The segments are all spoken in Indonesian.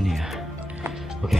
ini ya. Oke.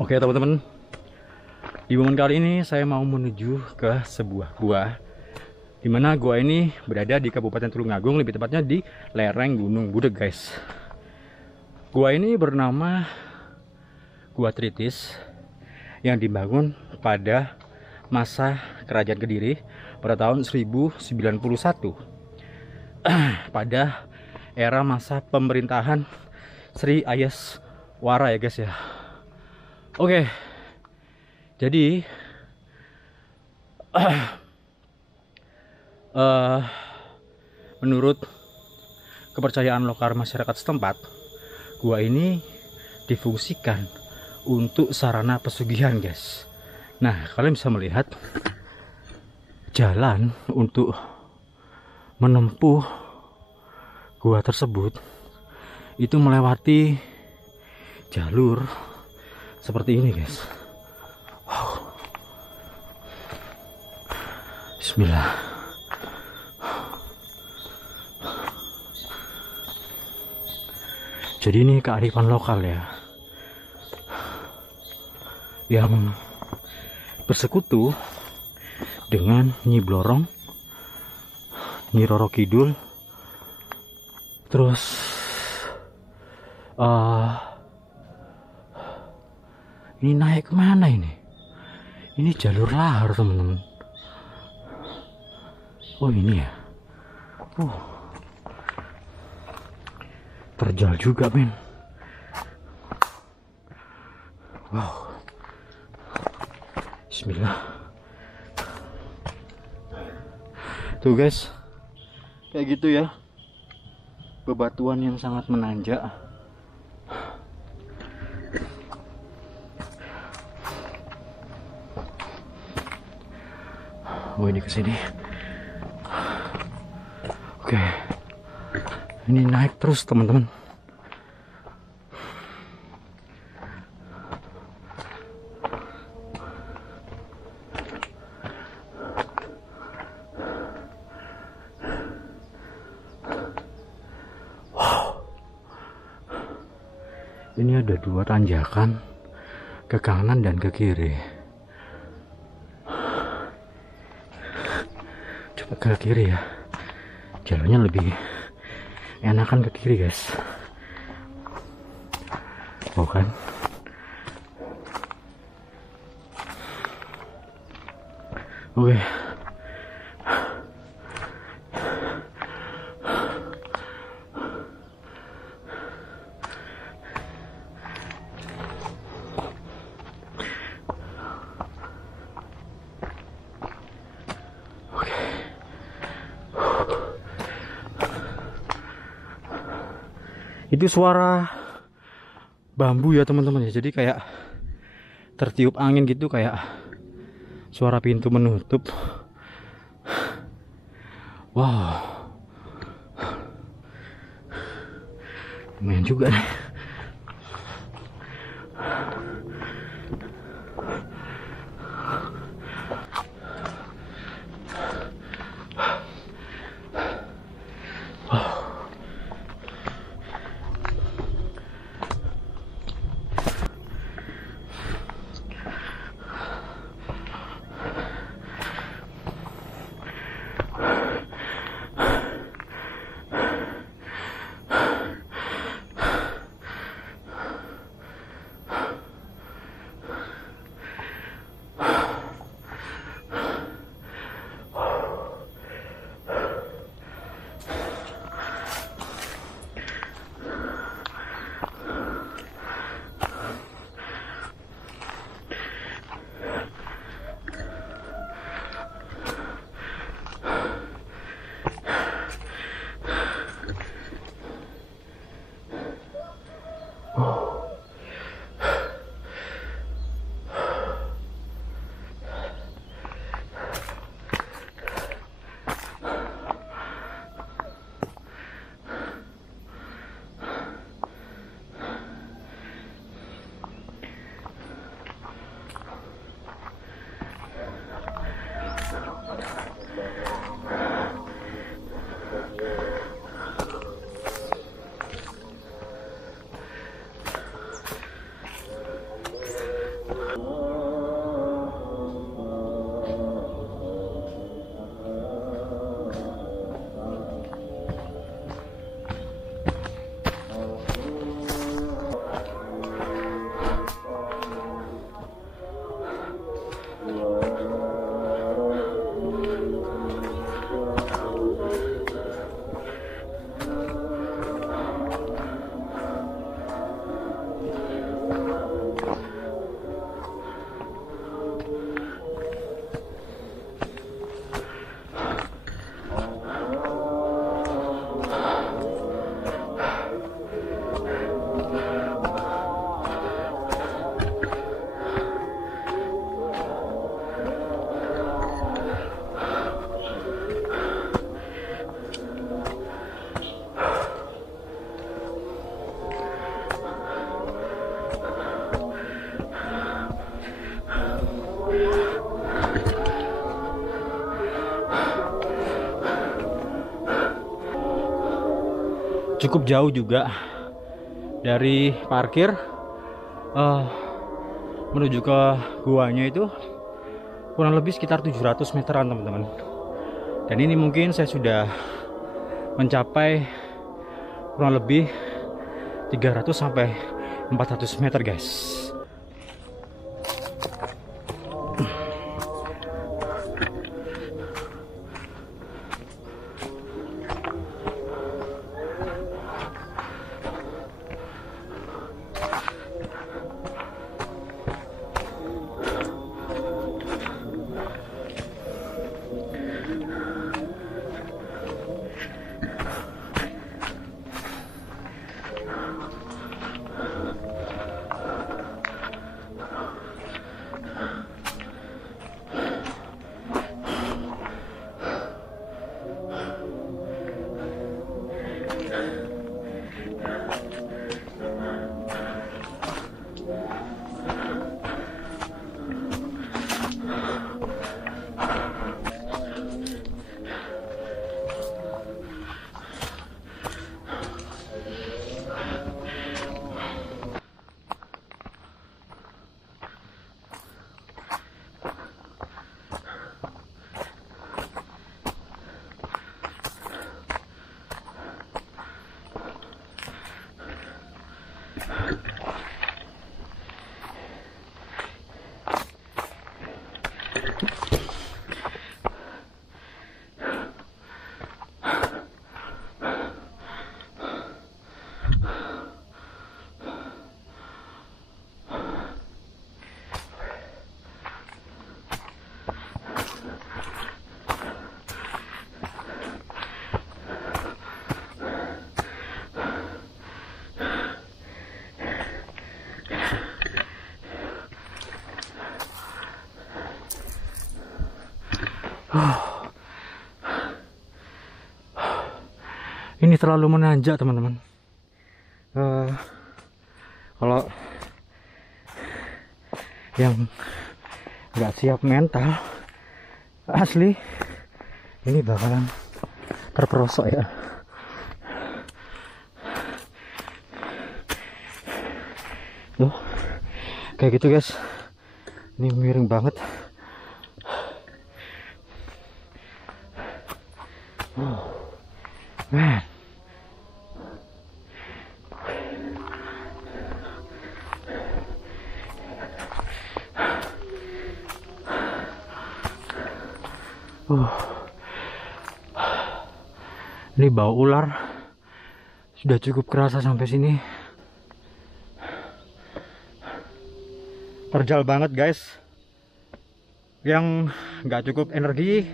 Oke teman-teman, di momen kali ini saya mau menuju ke sebuah gua, dimana gua ini berada di Kabupaten Tulungagung, lebih tepatnya di lereng Gunung Budeg guys. Gua ini bernama Gua Tritis, yang dibangun pada masa Kerajaan Kediri pada tahun 1091 pada era masa pemerintahan Sri Ayeswara ya guys ya. Oke, jadi menurut kepercayaan lokal masyarakat setempat, gua ini difungsikan untuk sarana pesugihan guys. Nah, kalian bisa melihat jalan untuk menempuh gua tersebut itu melewati jalur seperti ini guys. Wow. Bismillah. Jadi ini kearifan lokal ya, yang bersekutu dengan Nyi Blorong, Nyi Roro Kidul, terus ini naik kemana ini? Ini jalur lahar teman-teman. Oh ini ya. Terjal juga men. Wow. Bismillah. Tuh guys, kayak gitu ya, bebatuan yang sangat menanjak. Oh ini kesini. Oke, ini naik terus teman-teman. Wow. Ini ada dua tanjakan, ke kanan dan ke kiri. Ke kiri ya, jalannya lebih enakan ke kiri guys. Oh kan, oke. Itu suara bambu ya teman-teman ya, jadi kayak tertiup angin gitu, kayak suara pintu menutup. Wow, lumayan juga nih. cukup jauh juga dari parkir menuju ke guanya itu kurang lebih sekitar 700 meteran teman-teman. Dan ini mungkin saya sudah mencapai kurang lebih 300 sampai 400 meter guys. Ini terlalu menanjak teman-teman. Kalau yang nggak siap mental, asli ini bakalan terperosok ya. Tuh, kayak gitu guys. Ini miring banget. Man. Ini bau ular sudah cukup kerasa sampai sini. Terjal banget guys. Yang nggak cukup energi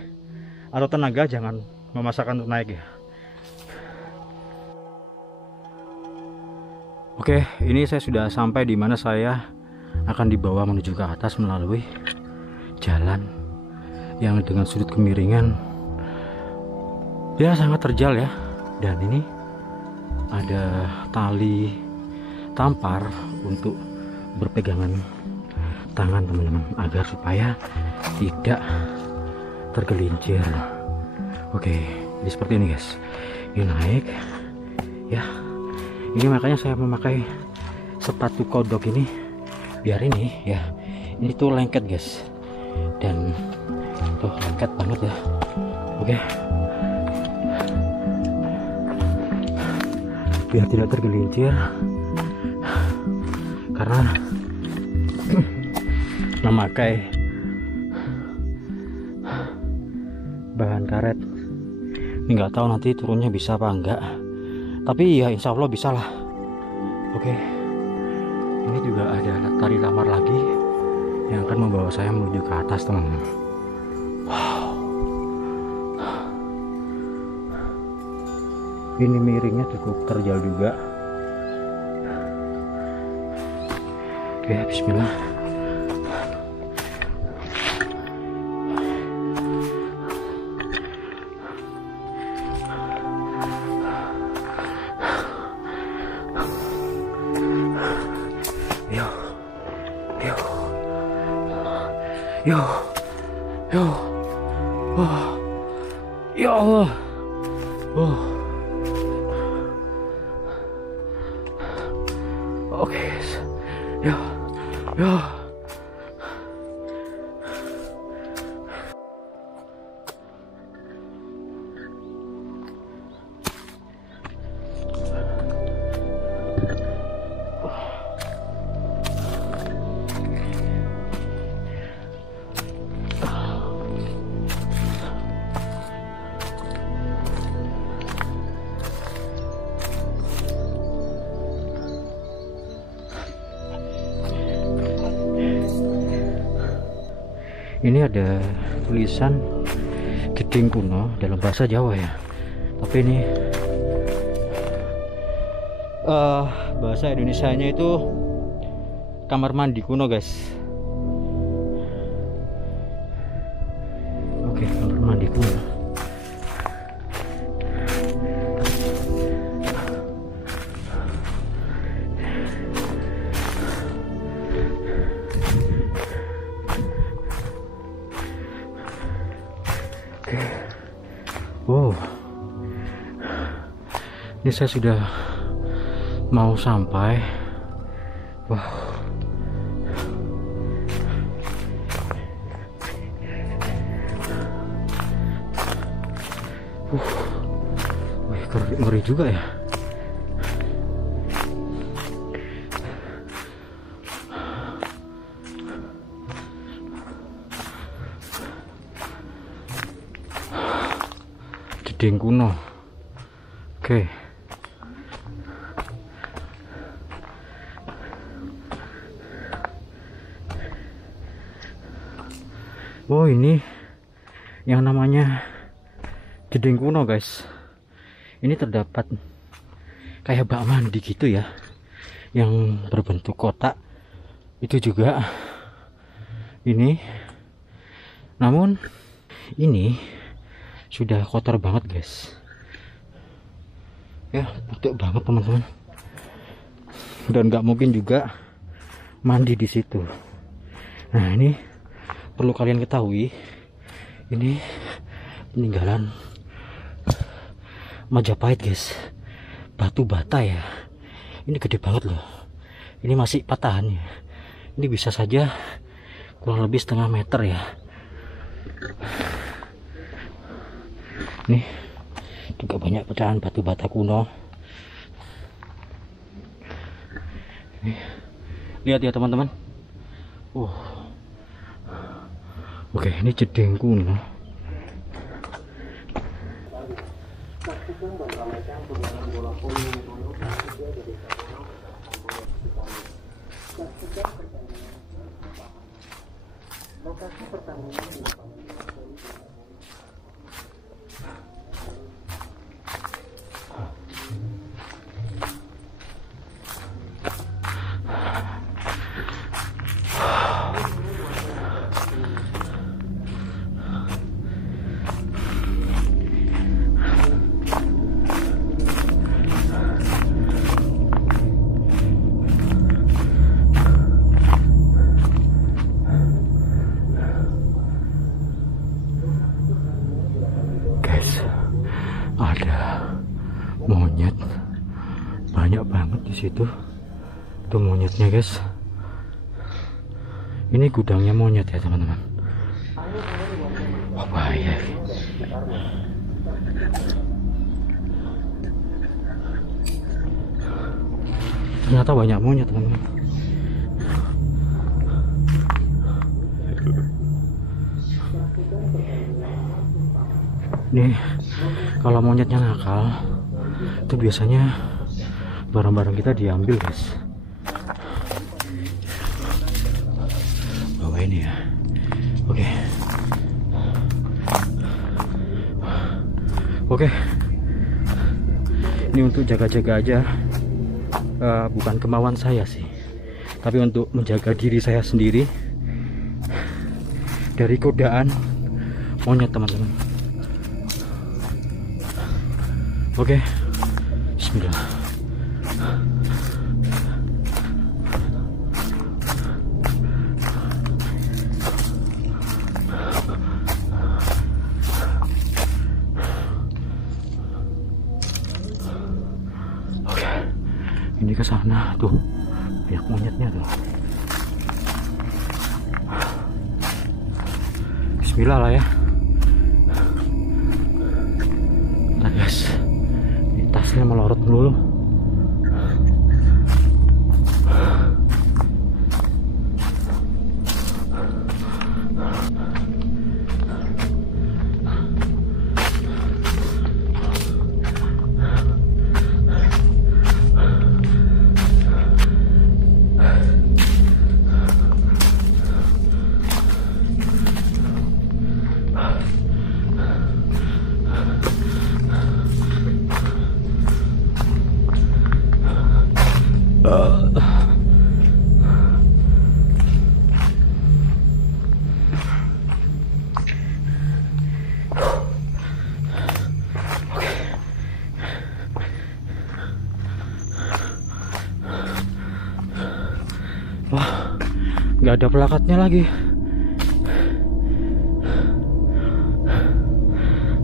atau tenaga jangan memaksakan untuk naik ya. Oke, ini saya sudah sampai di mana saya akan dibawa menuju ke atas melalui jalan yang dengan sudut kemiringan ya sangat terjal ya. Dan ini ada tali tampar untuk berpegangan tangan teman-teman agar supaya tidak tergelincir. Oke, jadi seperti ini guys. Ini naik ya. Ini makanya saya memakai sepatu kodok ini biar ini ya, ini tuh lengket guys, dan tuh lengket banget ya. Oke, biar tidak tergelincir karena memakai bahan karet. Ini nggak tahu nanti turunnya bisa apa enggak, tapi ya insya Allah bisa lah. Oke, ini juga ada tali lamar lagi yang akan membawa saya menuju ke atas teman-teman. Wow, ini miringnya cukup terjal juga. Oke, bismillah. Ya Allah. Oke guys, yo yo. Ini ada tulisan Geding Kuno dalam bahasa Jawa ya, tapi ini bahasa Indonesianya itu kamar mandi kuno guys. Oke, kamar mandi kuno. Wow, ini saya sudah mau sampai. Wow, ngeri juga ya. Geding Kuno. Oke. Oh, ini yang namanya Geding Kuno guys. Ini terdapat kayak bak mandi gitu ya, yang berbentuk kotak. Itu juga ini, namun ini sudah kotor banget guys ya, busuk banget teman-teman, dan nggak mungkin juga mandi di situ. Nah, ini perlu kalian ketahui, ini peninggalan Majapahit guys, batu bata ya. Ini gede banget loh, ini masih patahannya, ini bisa saja kurang lebih setengah meter ya. Nih juga banyak pecahan batu bata kuno. Nih, lihat ya teman-teman. Oke, ini Geding Kuno. Ada monyet banyak banget di situ. Tuh monyetnya guys. Ini gudangnya monyet ya teman-teman. Wah, bahaya. Ternyata banyak monyet teman-teman. Nih, kalau monyetnya nakal, itu biasanya barang-barang kita diambil guys. Bawa ini ya. Oke. Ini untuk jaga-jaga aja, bukan kemauan saya sih, tapi untuk menjaga diri saya sendiri dari godaan monyet teman-teman. Oke, bismillah. Oke, ini ke sana tuh, banyak monyetnya tuh. Bismillah lah ya. Nah guys, ini tasnya melorot dulu. Wah, nggak ada plakatnya lagi.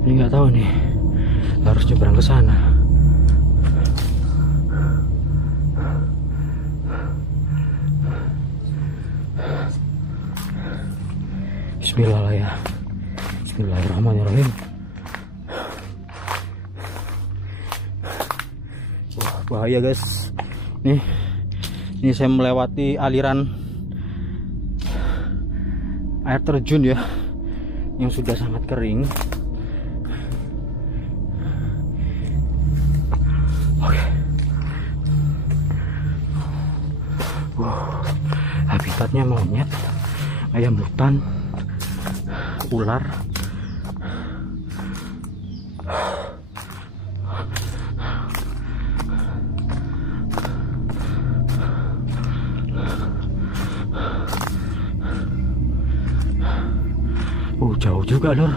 Ini nggak tahu nih, harus nyebrang ke sana. Bismillah lah ya. Bismillahirrahmanirrahim. Wah, bahaya guys. Ini saya melewati aliran air terjun ya, yang sudah sangat kering. Oke. Habitatnya monyet, ayam hutan, ular. Jauh juga lur,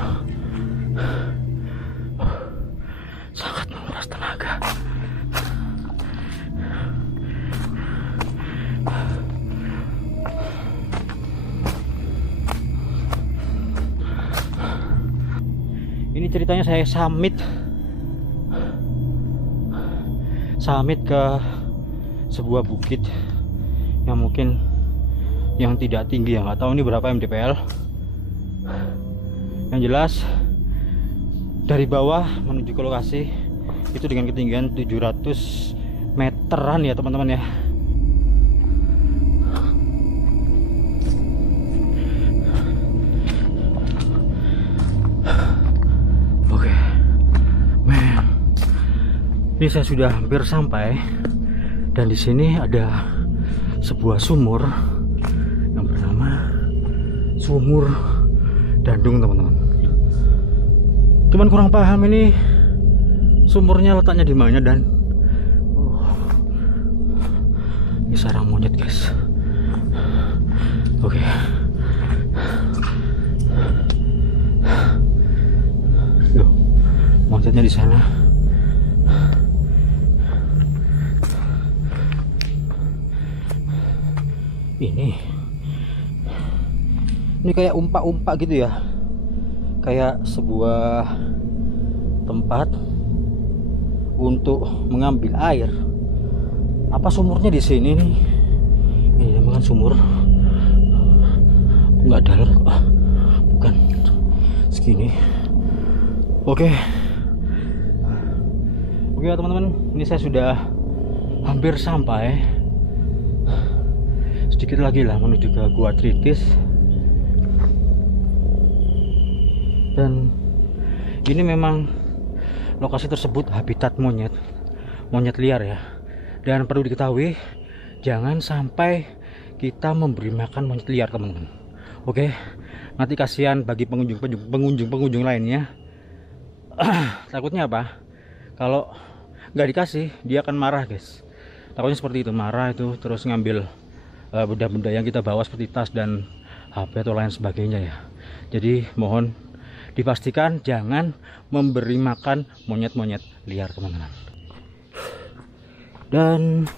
sangat menguras tenaga. Ini ceritanya saya summit ke sebuah bukit yang mungkin yang tidak tinggi ya, nggak tahu ini berapa mdpl. Yang jelas dari bawah menuju ke lokasi itu dengan ketinggian 700 meteran ya teman-teman ya. Oke, men, ini saya sudah hampir sampai dan di sini ada sebuah sumur yang bernama Sumur Dandung teman-teman. Cuman kurang paham ini sumurnya letaknya di mana dan ini sarang monyet guys. Oke. Loh, monyetnya di sana. Ini kayak umpak-umpak gitu ya, kayak sebuah tempat untuk mengambil air. Apa sumurnya di sini nih? Ini memang sumur, nggak dalam kok, bukan segini. Oke teman-teman, ini saya sudah hampir sampai, sedikit lagi lah menuju ke Gua Tritis. Dan ini memang lokasi tersebut habitat monyet liar ya. Dan perlu diketahui, jangan sampai kita memberi makan monyet liar teman-teman. Oke, nanti kasihan bagi pengunjung lainnya. Takutnya apa? Kalau nggak dikasih, dia akan marah guys. Takutnya seperti itu, marah itu, terus ngambil benda-benda yang kita bawa seperti tas dan HP atau lain sebagainya ya. Jadi mohon dipastikan jangan memberi makan monyet-monyet liar teman-teman. Dan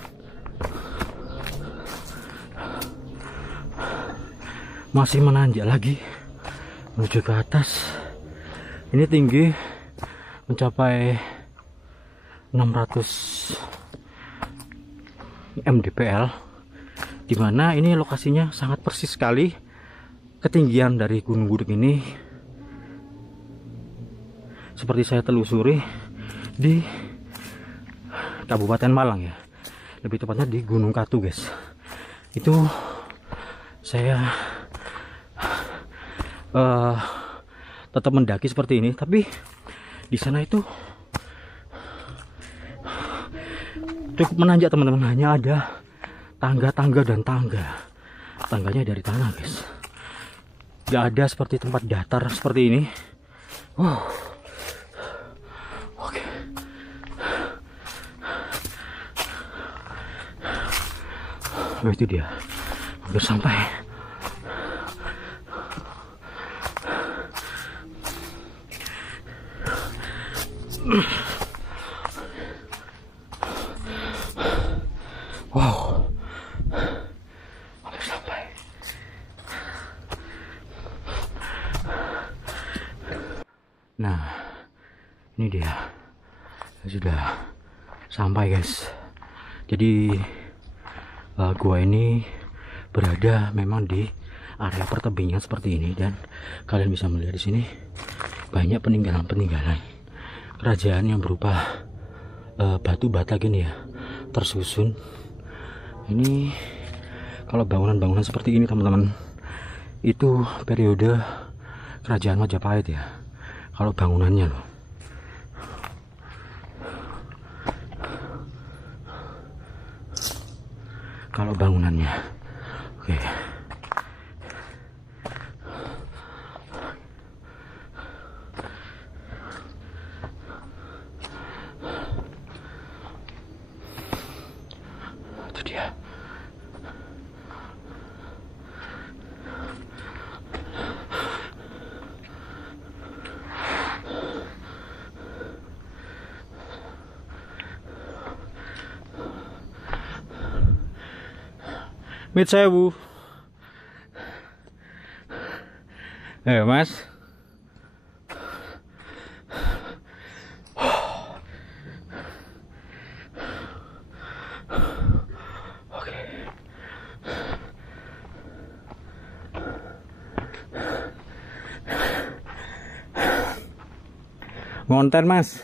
masih menanjak lagi menuju ke atas. Ini tinggi mencapai 600 mdpl dimana ini lokasinya sangat persis sekali. Ketinggian dari Gunung Budek ini seperti saya telusuri di Kabupaten Malang ya, lebih tepatnya di Gunung Katu guys. Itu saya tetap mendaki seperti ini, tapi di sana itu cukup menanjak teman-teman, hanya ada tangga-tangga dan tangganya dari tanah guys, gak ada seperti tempat datar seperti ini. Oke. Oh, itu dia, hampir sampai. Wow, hampir sampai. Nah, ini dia, sudah sampai guys. Jadi gua ini berada memang di area pertebingan seperti ini, dan kalian bisa melihat di sini banyak peninggalan-peninggalan kerajaan yang berupa batu bata gini ya, tersusun. Ini kalau bangunan-bangunan seperti ini teman-teman, itu periode kerajaan Majapahit ya, kalau bangunannya loh. Kalau bangunannya, oke. Itu dia. Mit sewu. Mas. Oke. Ngonten mas.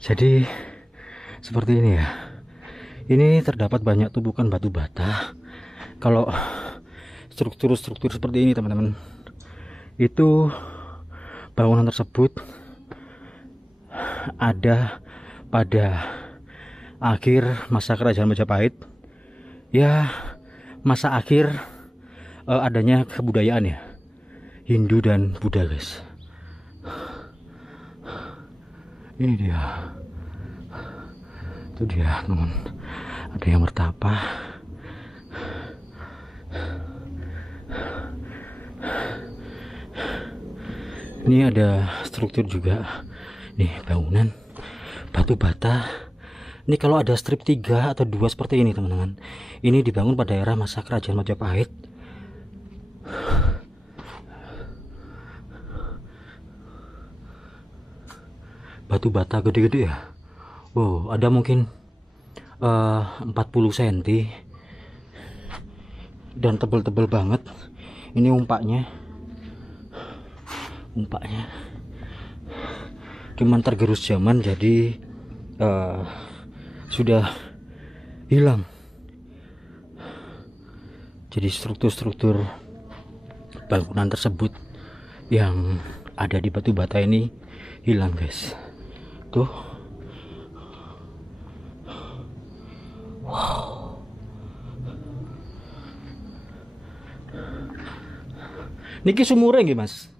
Jadi seperti ini ya. Ini terdapat banyak tumpukan batu bata. Kalau struktur-struktur seperti ini teman-teman, itu bangunan tersebut ada pada akhir masa kerajaan Majapahit ya, masa akhir adanya kebudayaan ya, Hindu dan Buddha guys. Ini dia, itu dia teman, ada yang bertapa. Ini ada struktur juga nih, bangunan batu bata. Ini kalau ada strip 3 atau 2 seperti ini teman-teman, ini dibangun pada era masa kerajaan Majapahit. Batu bata gede-gede ya. Wow, ada mungkin 40 cm dan tebel-tebel banget. Ini umpaknya cuman tergerus zaman, jadi sudah hilang. Jadi struktur-struktur bangunan tersebut yang ada di batu bata ini hilang guys. Tuh, wow. Niki sumurnya nggih mas?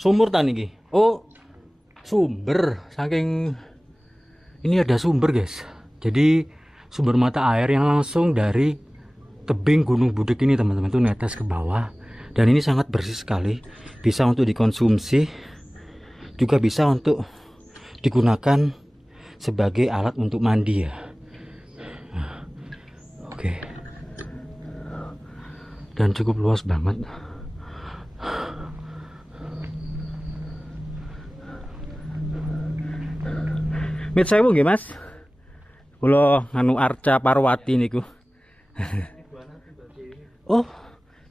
Sumur ta niki? Oh, sumber. Saking ini ada sumber guys. Jadi sumber mata air yang langsung dari tebing Gunung Budek ini teman-teman, tuh netes ke bawah. Dan ini sangat bersih sekali, bisa untuk dikonsumsi, juga bisa untuk digunakan sebagai alat untuk mandi ya. Oke. Dan cukup luas banget. Mit sewu nggih Mas. Kula nganu Arca Parwati niku. Oh,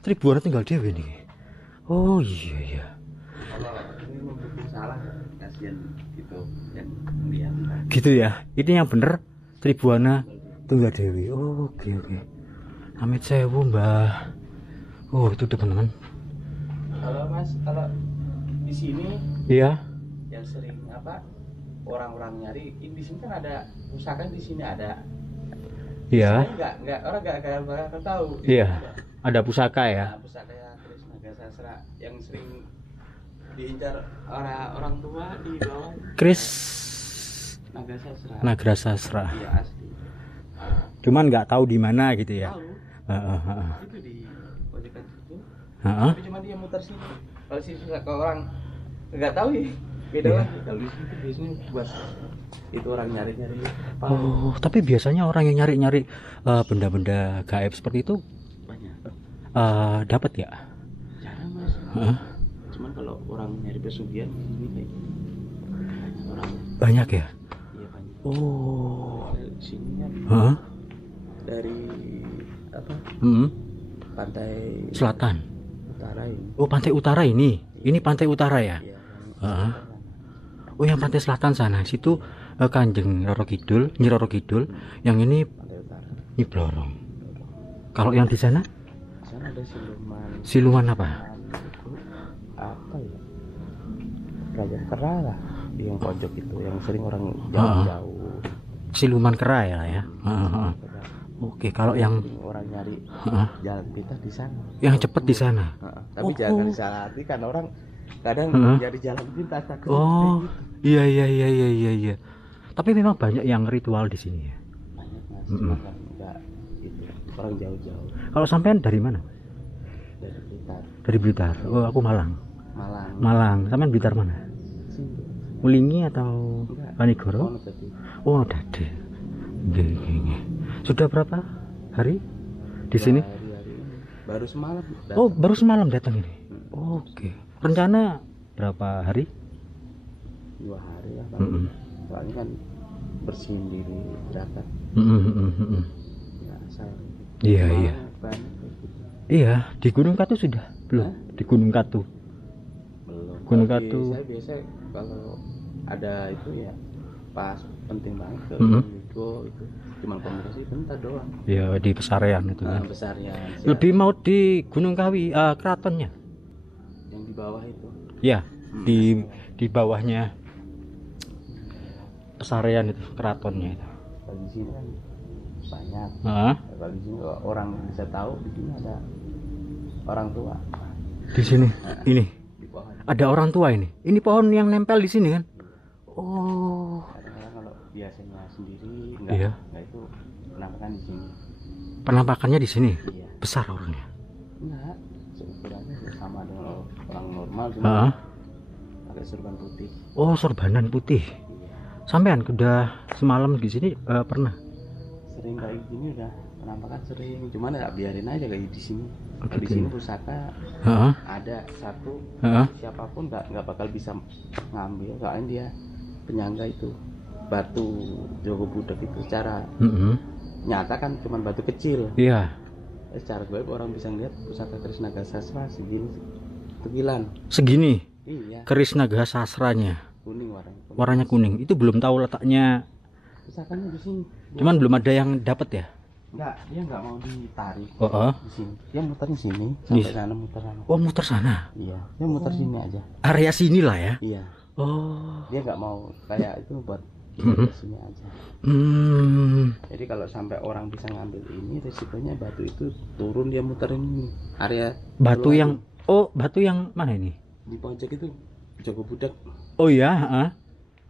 Tribuana tinggal dhewe niki. Oh iya iya. Kalau ini membuktikan salah, kasihan gitu yang lihat. Gitu ya. Ini yang bener Tribuana tunggal dewi. Oh, oke oke. Amit sewu Mbah. Oh itu teman-teman. Kalau Mas, kalau di sini Iya. yang sering apa orang-orang nyari, di sini kan ada pusaka, di sini ada. Iya. Enggak orang enggak bakal tahu. Iya. Ada pusaka ya. Nah, pusaka Kris Nagasasra yang sering diincar orang tua di bawah. Kris Nagasasra. Nagrasasra. Iya asli. Cuman nggak tahu di mana gitu ya. Tahu. Heeh. Itu di pojokan situ. Heeh. Tapi cuma dia muter sini. Kalau sih kalau orang nggak tahu ya beda Iya. lah. Kalau di sini biasanya buat itu orang nyari-nyari. Oh, tapi biasanya orang yang nyari-nyari benda-benda gaib seperti itu Banyak. dapat ya? Jarang Mas. Heeh. Cuman kalau orang nyari pesugihan ini kayak banyak orang. Banyak ya? Iya banyak. Oh. Sini kan Heeh. dari apa Hmm. pantai Selatan. utara ini. Oh, pantai utara ini. Ini pantai utara ya? Iya. Heeh. Oh, yang pantai selatan sana. Situ Kanjeng Roro Kidul, Nyi Roro Kidul. Yang ini Pantai utara. Nyi Blorong. Kalau yang di sana Di sana ada siluman. siluman apa? Itu apa ya? Raja Kera lah. Yang pojok itu, yang sering orang jauh-jauh. Siluman kera ya. Heeh. Kera. Oke, kalau yang Orang nyari heeh, jalan pintas di sana. yang cepet di sana. Heeh. Tapi Oh, jangan oh. disalahi kan orang kadang Heeh. nyari jalan pintas takut Oh, kayak gitu. iya iya iya iya iya iya. Tapi memang banyak yang ritual di sini ya. Banyak Mas, Mm-mm. cuma kan enggak itu orang jauh-jauh Kalau sampean dari mana? dari Blitar, Dari Blitar. Oh, aku Malang. Malang. Malang. Sampean Blitar mana? Sini. Ulingi atau Enggak. Panigoro? Ono tadi. Oh, Dade. Nggih, nggih, nggih. Sudah berapa hari di sini? Hari-hari ini. Baru semalam datang. Oh, baru semalam datang ini. Oke. Rencana berapa hari? 2 hari lah Mm-mm. soalnya kan bersihin diri berangkat Mm-mm. nggak asal Iya, Malang iya. banyak kayak gitu. Iya, di Gunung Katu sudah belum? Di Gunung Katu. Belum. Gunung Tapi Katu. saya biasa kalau ada itu ya pas penting banget ke Mm-mm. Wigo itu cuman komunikasi bentar doang. Ya di Pesarean itu kan. Besarnya Lebih mau di Gunung Kawi, keratonnya. yang di bawah itu. Ya, di bawahnya Pesarean itu keratonnya itu. Kalau di sini kan banyak. Heeh. Kalau di sini kalau orang bisa tahu di sini ada orang tua Di sini ini di pohon. ada orang tua ini. Ini pohon yang nempel di sini kan? Oh. Kadang-kadang kalau biasanya sendiri Iya. enggak itu penampakan di sini. Penampakannya di sini. Iya. Besar orangnya. Enggak, seukurannya sama dengan orang normal cuma Heeh. pakai sorban putih. Oh, sorbanan putih. Iya. Sampean udah semalam di sini pernah? Sering kayak gini udah penampakan sering, cuman nggak biarin aja kayak di sini. Oh, Kalau di gitu. sini pusaka Heeh. ada satu, Heeh. siapapun nggak bakal bisa ngambil, soalnya dia penyangga itu batu Jogo Budak itu secara Mm-mm. nyata kan cuman batu kecil. Iya. Secara gaib orang bisa ngeliat pusaka Kris Nagasasra segini tegilan. Segini Iya, keris naga sasranya. kuning warnanya. Warnanya kuning. Itu belum tahu letaknya. Pusakanya di sini. Cuman belum ada yang dapat ya. Enggak, dia nggak mau ditarik Oh, oh. di sini. Dia muterin sini Di- sampai sana muter sana. Oh, muter sana. Iya, dia muter sini aja. Area sini lah ya. Iya, Oh. dia nggak mau kayak itu buat Mhm. di sini aja. Hmm. Jadi kalau sampai orang bisa ngambil ini, resikonya batu itu turun dia muterin ini area Batu keluar yang batu yang mana ini? di pojok itu Jogo Budak. Oh iya, heeh.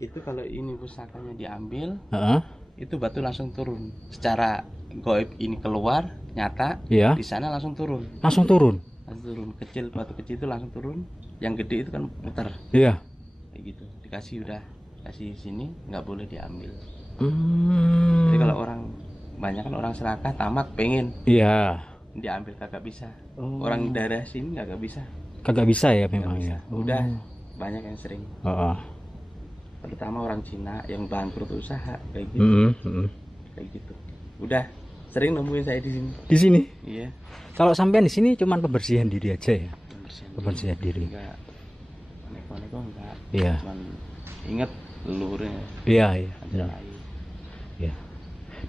Itu kalau ini pusakanya diambil, Heeh. itu batu langsung turun. Secara goib ini keluar nyata, Iya. di sana langsung turun. Langsung turun. Langsung turun kecil, batu kecil itu langsung turun, yang gede itu kan muter Iya. kayak gitu, dikasih udah kasih sini nggak boleh diambil. Hmm. Jadi kalau orang banyak kan orang serakah tamat pengen Iya. diambil kagak bisa, Oh. orang daerah sini kagak bisa. Kagak bisa ya Nggak memang bisa. ya. Udah banyak yang sering. Heeh. terutama orang Cina yang bangkrut usaha kayak gitu. Kayak gitu. Udah sering nemuin saya di sini. Di sini? Iya. Kalau sampean di sini cuman pembersihan diri aja ya? Pembersihan diri. Enggak. Neko-neko enggak. Iya. Cuman inget leluhurnya. Iya. Iya.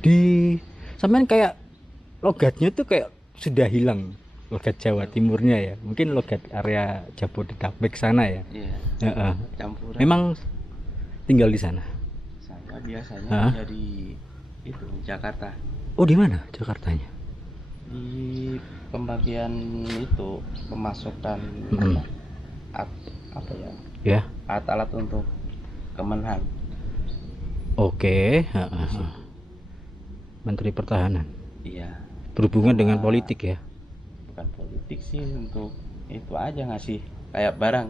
Di sampean kayak logatnya tuh kayak sudah hilang, logat Jawa Timurnya ya. Mungkin logat area Jabodetabek sana ya. Iya. Campuran. Memang tinggal di sana. Saya biasanya dari itu Jakarta. Oh, di mana Jakartanya? Di pembagian itu pemasukan apa ya? Ya. Alat-alat untuk Kemenhan. Oke. Menteri Pertahanan. Iya. Berhubungan dengan politik ya? Bukan politik sih, untuk itu aja ngasih kayak barang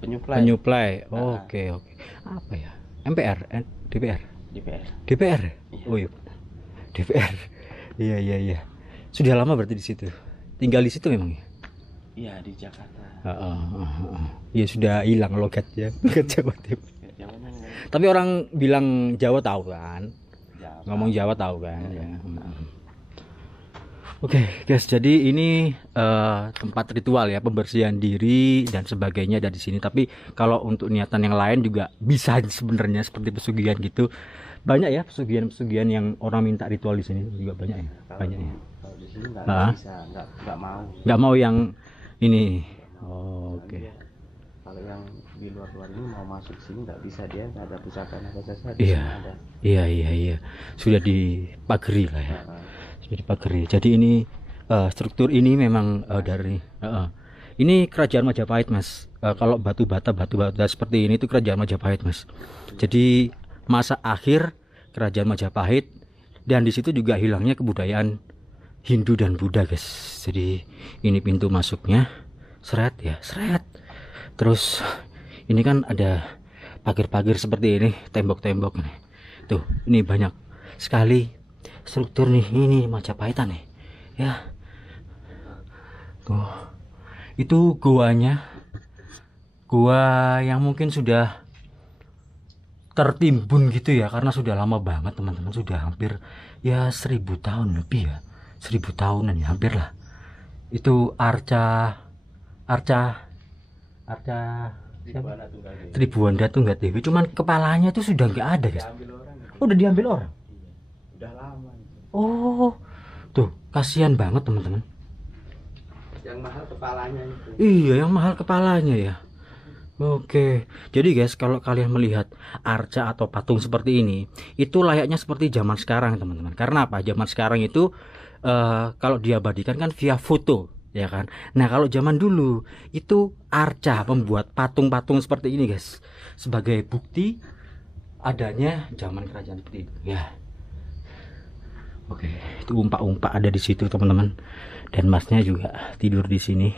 penyuplai. Oke. Apa ya? MPR, DPR. DPR. Iya. Oh iya. DPR. Iya. Sudah lama berarti di situ. Tinggal di situ memang ya? Iya, di Jakarta. Iya, sudah hilang logatnya. Logat Jawa Timur. Tapi orang bilang Jawa tahu kan? Ngomong Jawa tahu kan? Ya. Oke, guys, jadi ini tempat ritual ya, pembersihan diri dan sebagainya dari sini. Tapi kalau untuk niatan yang lain juga bisa sebenarnya, seperti pesugihan gitu. Banyak ya pesugihan-pesugihan yang orang minta ritual di sini juga banyak ya. Banyak ya. Kalau di sini nggak bisa, nggak mau. Nggak mau yang ini. Oh, oke. Kalau yang di luar-luar ini mau masuk sini nggak bisa, dia nggak ada pusaka saja. Iya. Sudah dipagari lah ya. Sudah dipagari. Jadi ini struktur ini memang dari ini kerajaan Majapahit, Mas. Kalau batu bata seperti ini itu kerajaan Majapahit, Mas. Jadi masa akhir kerajaan Majapahit, dan di situ juga hilangnya kebudayaan Hindu dan Buddha, guys. Jadi ini pintu masuknya, seret. Terus ini kan ada pagar-pagar seperti ini, tembok-tembok nih. Tuh, ini banyak sekali struktur nih, ini Majapahitan nih. Ya. Tuh. Itu goanya. Gua yang mungkin sudah tertimbun gitu ya, karena sudah lama banget teman-teman, sudah hampir ya 1000 tahun lebih ya, 1000 tahunan ya, hampir lah. Itu Arca Tribhuwanda Tunggadewi, cuman kepalanya itu sudah nggak ada, guys. Udah diambil orang. Udah lama. Oh, tuh kasihan banget teman-teman. Yang mahal kepalanya itu. Iya, yang mahal kepalanya ya. Oke, jadi guys, kalau kalian melihat arca atau patung seperti ini, itu layaknya seperti zaman sekarang teman-teman. Karena apa? Zaman sekarang itu kalau diabadikan kan via foto, ya kan. Nah, kalau zaman dulu itu arca, membuat patung-patung seperti ini, guys, sebagai bukti adanya zaman kerajaan seperti itu. Ya. Oke, itu umpak-umpak ada di situ teman-teman. Dan masnya juga tidur di sini.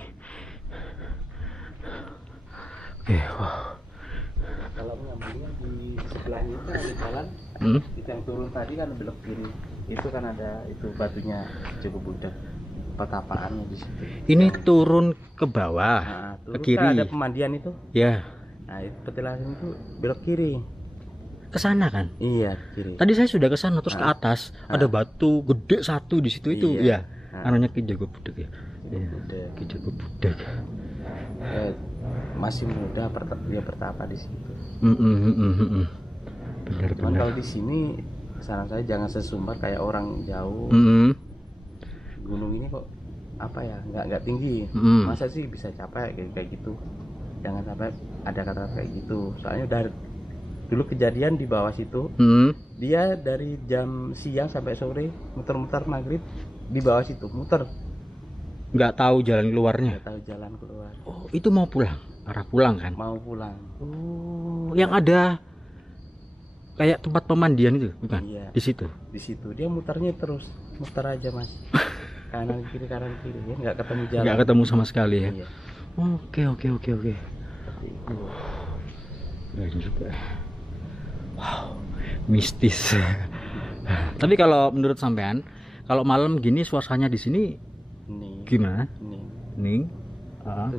Oke, wow. Kalau ngambilnya di sebelahnya itu ada jalan, itu yang turun tadi kan belok kiri. Itu kan ada itu batunya cukup budak. Petapaan di situ. Ini turun ke bawah, ke kiri. Kan ada pemandian itu. Ya. Nah, itu petilasan itu belok kiri. Ke sana kan? Iya, kiri. Tadi saya sudah ke sana, terus ke atas ada batu gede satu di situ itu, ya. Anunya Ki Jago Budak ya. Ki Jago Budak. Masih muda dia bertapa di situ. Benar-benar. Kalau di sini saran saya jangan sesumbar kayak orang jauh. Gunung ini kok apa ya, nggak tinggi. Masa sih bisa capai kayak gitu? Jangan sampai ada kata kayak gitu. Soalnya udah dulu kejadian di bawah situ. Dia dari jam siang sampai sore muter-muter maghrib di bawah situ, muter. Nggak tahu jalan keluarnya. Nggak tahu jalan keluar. Oh, itu mau pulang, arah pulang kan? Mau pulang. Oh, yang ada kayak tempat pemandian itu, bukan? Iya. Di situ. Di situ dia muternya terus, muter aja mas. Kanan kiri ya, nggak ketemu jalan. Nggak ketemu sama sekali ya. Iya. Oke. Keren juga. Wow, mistis. Tapi kalau menurut sampean, kalau malam gini suasananya di sini gimana? Ning.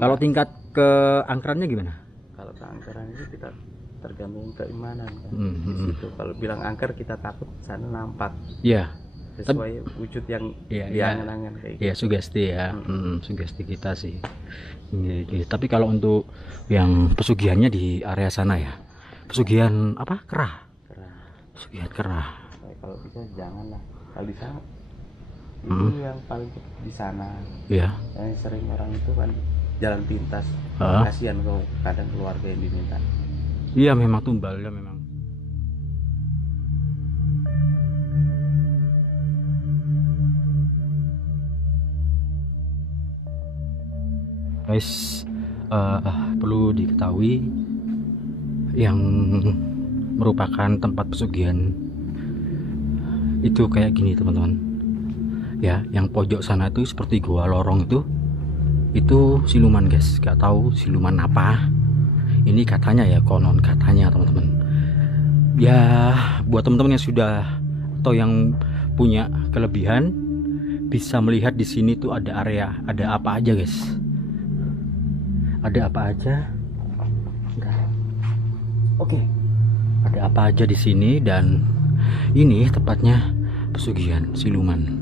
Kalau tingkat keangkerannya gimana? Kalau keangkeran itu kita tergantung keimanan kan. Di situ kalau bilang angker kita takut, sana nampak. Iya. Sesuai wujud yang diangan-angan kayak gitu. Iya, sugesti ya. Sugesti kita sih. Tapi kalau untuk yang pesugihannya di area sana ya. Pesugihan apa? Kerah. Pesugihan kerah. Kalau bisa janganlah. Kalau di sana itu yang paling di sana. Iya. Yang sering orang itu kan jalan pintas. Kasihan kalau kadang keluarga yang diminta. Iya, memang tumbal ya memang. Guys, perlu diketahui yang merupakan tempat pesugihan itu kayak gini teman-teman ya. Yang pojok sana itu seperti gua lorong itu siluman guys, gak tahu siluman apa ini, katanya ya, konon katanya teman-teman ya. Buat teman-teman yang sudah atau yang punya kelebihan bisa melihat di sini tuh ada area, ada apa aja guys, ada apa aja. Oke, ada apa aja di sini, dan ini tepatnya pesugihan siluman,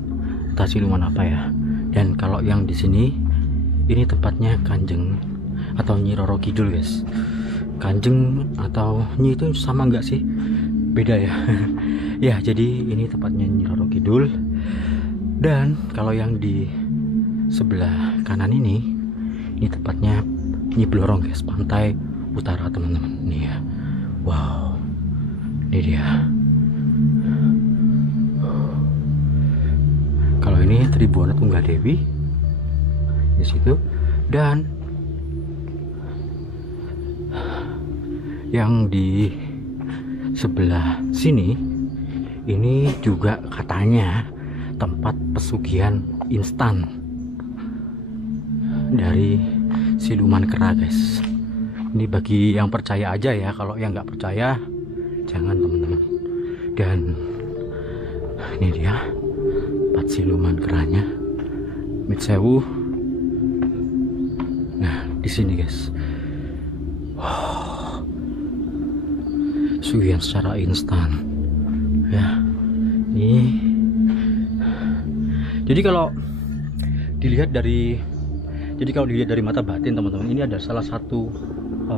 entah siluman apa ya. Dan kalau yang di sini ini tempatnya Kanjeng atau Nyi Roro Kidul guys. Kanjeng atau Nyi itu sama nggak sih? Beda ya. Ya, jadi ini tempatnya Nyi Roro Kidul. Dan kalau yang di sebelah kanan ini tempatnya Nyi Blorong guys, pantai utara teman-teman. Nih ya. Wow. Ini dia. Kalau ini Tribhuwana Tunggadewi di situ, dan yang di sebelah sini ini juga katanya tempat pesugihan instan dari siluman kera guys. Ini bagi yang percaya aja ya, kalau yang nggak percaya jangan teman-teman. Dan ini dia tempat siluman keranya, Mitsewu. Nah, di sini guys, pesugihan secara instan ya. Ini jadi kalau dilihat dari mata batin teman-teman, ini ada salah satu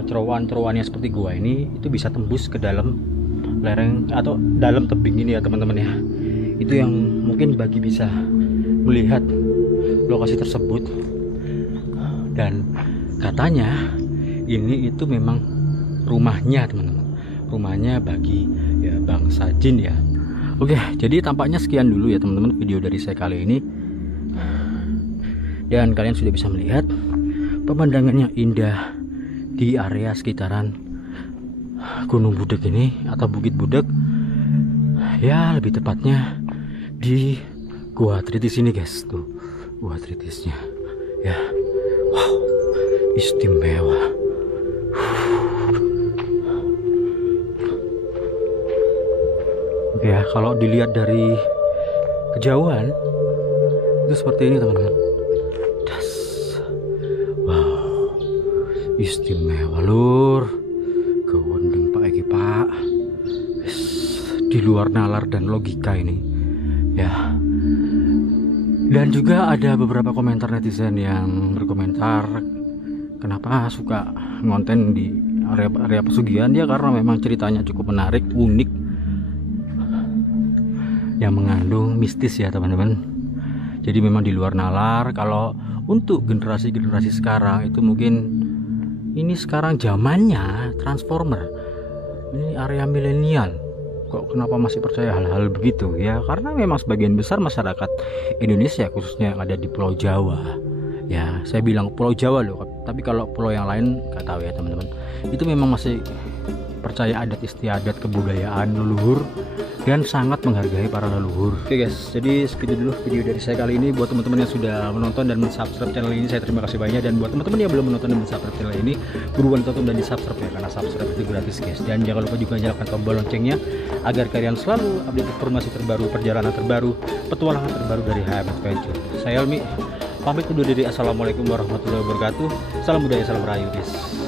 cerowan-cerowannya seperti gua ini, itu bisa tembus ke dalam lereng atau dalam tebing ini ya teman-teman ya. Itu yang mungkin bagi bisa melihat lokasi tersebut. Dan katanya ini itu memang rumahnya teman-teman, rumahnya bagi ya bangsa jin ya. Oke, jadi tampaknya sekian dulu ya teman-teman video dari saya kali ini. Dan kalian sudah bisa melihat pemandangannya indah di area sekitaran Gunung Budak ini atau Bukit Budak ya, lebih tepatnya di Gua Tritis ini guys. Tuh Gua Tritisnya ya. Wow, istimewa. Oke ya, kalau dilihat dari kejauhan itu seperti ini teman-teman. Wow, istimewa lur. Kewendeng Pak Egi Pak. Di luar nalar dan logika ini ya. Dan juga ada beberapa komentar netizen yang berkomentar kenapa suka ngonten di area pesugihan ya, karena memang ceritanya cukup menarik, unik, yang mengandung mistis ya teman-teman. Jadi memang di luar nalar. Kalau untuk generasi-generasi sekarang itu mungkin ini sekarang zamannya Transformer, ini area milenial, kok kenapa masih percaya hal-hal begitu ya? Karena memang sebagian besar masyarakat Indonesia khususnya yang ada di Pulau Jawa ya, saya bilang Pulau Jawa loh, tapi kalau pulau yang lain nggak tahu ya teman-teman, itu memang masih percaya adat istiadat kebudayaan leluhur dan sangat menghargai para leluhur. Oke guys, jadi segitu dulu video dari saya kali ini. Buat teman-teman yang sudah menonton dan mensubscribe channel ini, saya terima kasih banyak. Dan buat teman-teman yang belum menonton dan mensubscribe channel ini, buruan tonton dan di subscribe ya, karena subscribe itu gratis guys. Dan jangan lupa juga nyalakan tombol loncengnya agar kalian selalu update informasi terbaru, perjalanan terbaru, petualangan terbaru dari HM Adventure. Saya Elmi, pamit undur diri. Assalamualaikum warahmatullahi wabarakatuh. Salam budaya, salam rayu guys.